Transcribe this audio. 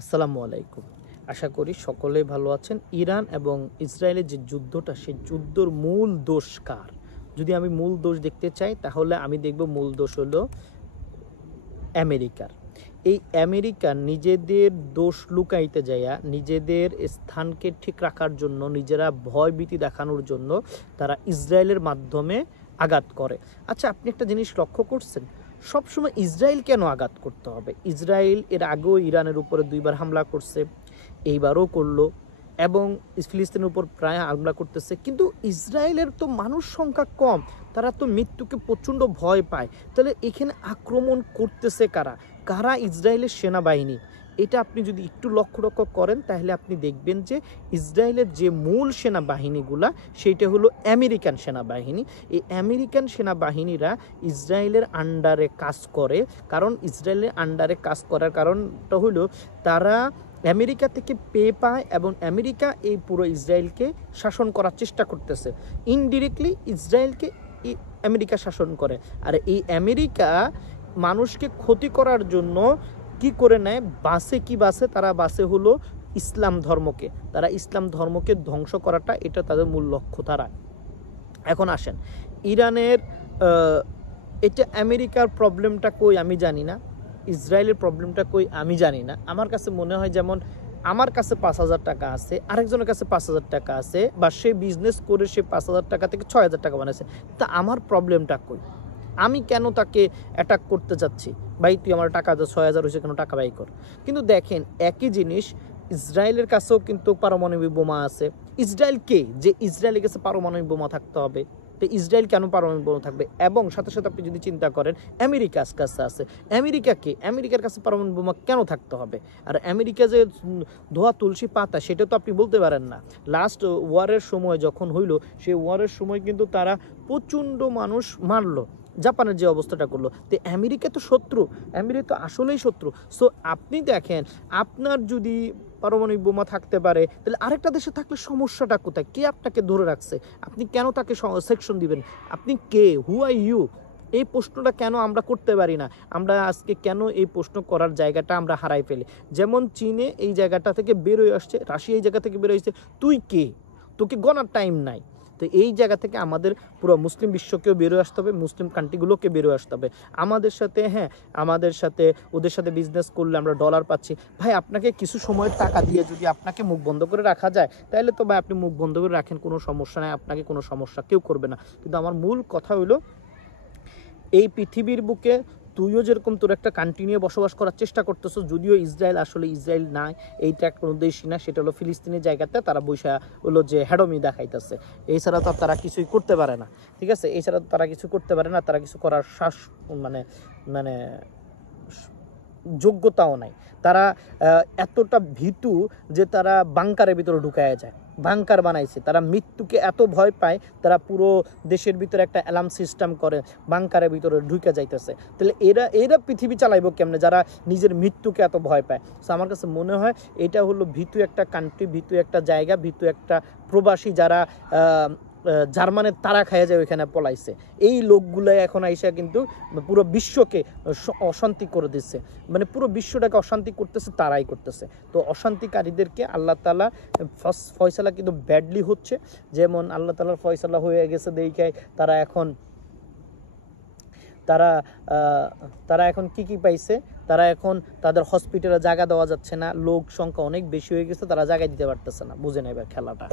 আসসালামু আলাইকুম। আশা করি সকলেই ভালো আছেন। ইরান এবং ইসরায়েলের যে যুদ্ধটা, সেই যুদ্ধর মূল দোষ কার? যদি আমি মূল দোষ দেখতে চাই, তাহলে আমি দেখব মূল দোষ হলো আমেরিকার। এই আমেরিকা নিজেদের দোষ লুকাইতে যাইয়া, নিজেদের স্থানকে ঠিক রাখার জন্য, নিজেরা ভয়ভীতি দেখানোর জন্য তারা ইসরায়েলের মাধ্যমে আঘাত করে। আচ্ছা, আপনি একটা জিনিস লক্ষ্য করছেন, সবসময় ইসরায়েল কেন আঘাত করতে হবে? ইসরায়েল এর আগেও ইরানের উপরে 2বার হামলা করছে, এইবারও করলো, এবং ফিলিস্তিনের উপর প্রায় হামলা করতেছে। কিন্তু ইসরায়েলের তো মানুষ সংখ্যা কম, তারা তো মৃত্যুকে প্রচণ্ড ভয় পায়। তাহলে এখানে আক্রমণ করতেছে কারা? কারা? ইসরায়েলের সেনাবাহিনী। এটা আপনি যদি একটু লক্ষ্য করেন, তাহলে আপনি দেখবেন যে ইসরায়েলের যে মূল সেনাবাহিনীগুলা, সেইটা হলো আমেরিকান সেনাবাহিনী। এই আমেরিকান সেনাবাহিনীরা ইসরায়েলের আন্ডারে কাজ করে। কারণ ইসরায়েলের আন্ডারে কাজ করার কারণটা হলো তারা আমেরিকা থেকে পে পায়, এবং আমেরিকা এই পুরো ইসরায়েলকে শাসন করার চেষ্টা করতেছে। ইনডিরেক্টলি ইসরায়েলকে আমেরিকা শাসন করে। আর এই আমেরিকা মানুষকে ক্ষতি করার জন্য কি করে নেয়? বাসে তারা বাসে হলো ইসলাম ধর্মকে, তারা ইসলাম ধর্মকে ধ্বংস করাটা, এটা তাদের মূল লক্ষ্য। তারা এখন আসেন ইরানের, এটা আমেরিকার প্রবলেমটা কই আমি জানি না, ইসরায়েলের প্রবলেমটা কই আমি জানি না। আমার কাছে মনে হয়, যেমন আমার কাছে 5,000 টাকা আছে, আরেকজনের কাছে 5,000 টাকা আছে, বা সে বিজনেস করে সে 5,000 টাকা থেকে 6,000 টাকা বানাইছে, তা আমার প্রবলেমটা কই? আমি কেন তাকে অ্যাটাক করতে যাচ্ছি? ভাই, তুই আমার টাকা 6,000 হয়েছে, কেন টাকা ব্যয় কর। কিন্তু দেখেন, একই জিনিস ইসরায়েলের কাছেও কিন্তু পারমাণবিক বোমা আছে। ইসরায়েল কে যে ইসরায়েলের কাছে পারমাণবিক বোমা থাকতে হবে? তো ইসরায়েল কেন পারমাণবিক বোমা থাকবে? এবং সাথে সাথে আপনি যদি চিন্তা করেন, আমেরিকার কাছে আছে, আমেরিকার কাছে পারমাণবিক বোমা কেন থাকতে হবে? আর আমেরিকা যে ধোয়া তুলসী পাতা, সেটা তো আপনি বলতে পারেন না। লাস্ট ওয়ারের সময় যখন হইলো, সেই ওয়ারের সময় কিন্তু তারা প্রচণ্ড মানুষ মারলো, জাপানের যে অবস্থাটা করলো। তো আমেরিকা তো শত্রু, আমেরিকা তো আসলেই শত্রু। সো আপনি দেখেন, আপনার যদি পারমাণবিক বোমা থাকতে পারে, তাহলে আরেকটা দেশে থাকলে সমস্যাটা কোথায়? কে আপনাকে ধরে রাখছে? আপনি কেন তাকে সেকশন দিবেন? আপনি কে? হু আর ইউ? এই প্রশ্নটা কেন আমরা করতে পারি না? আমরা আজকে কেন এই প্রশ্ন করার জায়গাটা আমরা হারাই ফেলি? যেমন চীনে এই জায়গাটা থেকে বেরোয় আসছে, রাশিয়া এই জায়গা থেকে বেরোয় আসছে, তুই কে? তোকে গণার টাইম নাই। তো এই জায়গা থেকে আমাদের পুরো মুসলিম বিশ্বকেও বেরোয় আসতে হবে, মুসলিম কান্ট্রিগুলোকে বেরোয় আসতে হবে। আমাদের সাথে, হ্যাঁ, আমাদের সাথে ওদের সাথে বিজনেস করলে আমরা ডলার পাচ্ছি। ভাই, আপনাকে কিছু সময় টাকা দিয়ে যদি আপনাকে মুখ বন্ধ করে রাখা যায়, তাহলে তো ভাই আপনি মুখ বন্ধ করে রাখেন, কোনো সমস্যা নাই, আপনাকে কোনো সমস্যা কেউ করবে না। কিন্তু আমার মূল কথা হলো, এই পৃথিবীর বুকে তুইও যেরকম তোর একটা কান্ট্রি নিয়ে বসবাস করার চেষ্টা করতেছো, যদিও ইসরায়েল আসলে ইসরায়েল নাই, এইটা কোনো দেশই না, সেটা হলো ফিলিস্তিনের জায়গাতে তারা বৈশা হলো যে হ্যাডমি দেখাইতেছে। এছাড়া তো তারা কিছুই করতে পারে না, ঠিক আছে? এছাড়া তো তারা কিছু করতে পারে না, তারা কিছু করার মানে মানে যোগ্যতাও নাই। তারা এতটা ভীতু যে তারা বাংকারের ভিতরে ঢুকায় যায়, বাংকার বানাইছে। তারা মৃত্যুকে এত ভয় পায়, তারা পুরো দেশের ভিতরে একটা অ্যালার্ম সিস্টেম করে বাংকারের ভিতরে ঢুকে যাইতেছে। তাহলে এরা পৃথিবী চালাইব কেমনে, যারা নিজের মৃত্যুকে এত ভয় পায়? সো আমার কাছে মনে হয় এটা হলো ভীতু একটা কান্ট্রি, ভীতু একটা জায়গা, ভীতু একটা প্রবাসী, যারা জার্মানের তারা খাইয়া যায় ওইখানে পলাইছে। এই লোকগুলো এখন আইসা কিন্তু পুরো বিশ্বকে অশান্তি করে দিচ্ছে, মানে পুরো বিশ্বটাকে অশান্তি করতেছে, তারাই করতেছে। তো অশান্তিকারীদেরকে আল্লাহ তাআলা ফয়সালা কিন্তু ব্যাডলি হচ্ছে। যেমন আল্লাহ তাআলার ফয়সালা হয়ে গেছে দেখায় তারা এখন কি পাইছে? তারা এখন তাদের হসপিটালে জায়গা দেওয়া যাচ্ছে না, লোক সংখ্যা অনেক বেশি হয়ে গেছে, তারা জায়গা দিতে পারতেছে না। বুঝে নেবে খেলাটা।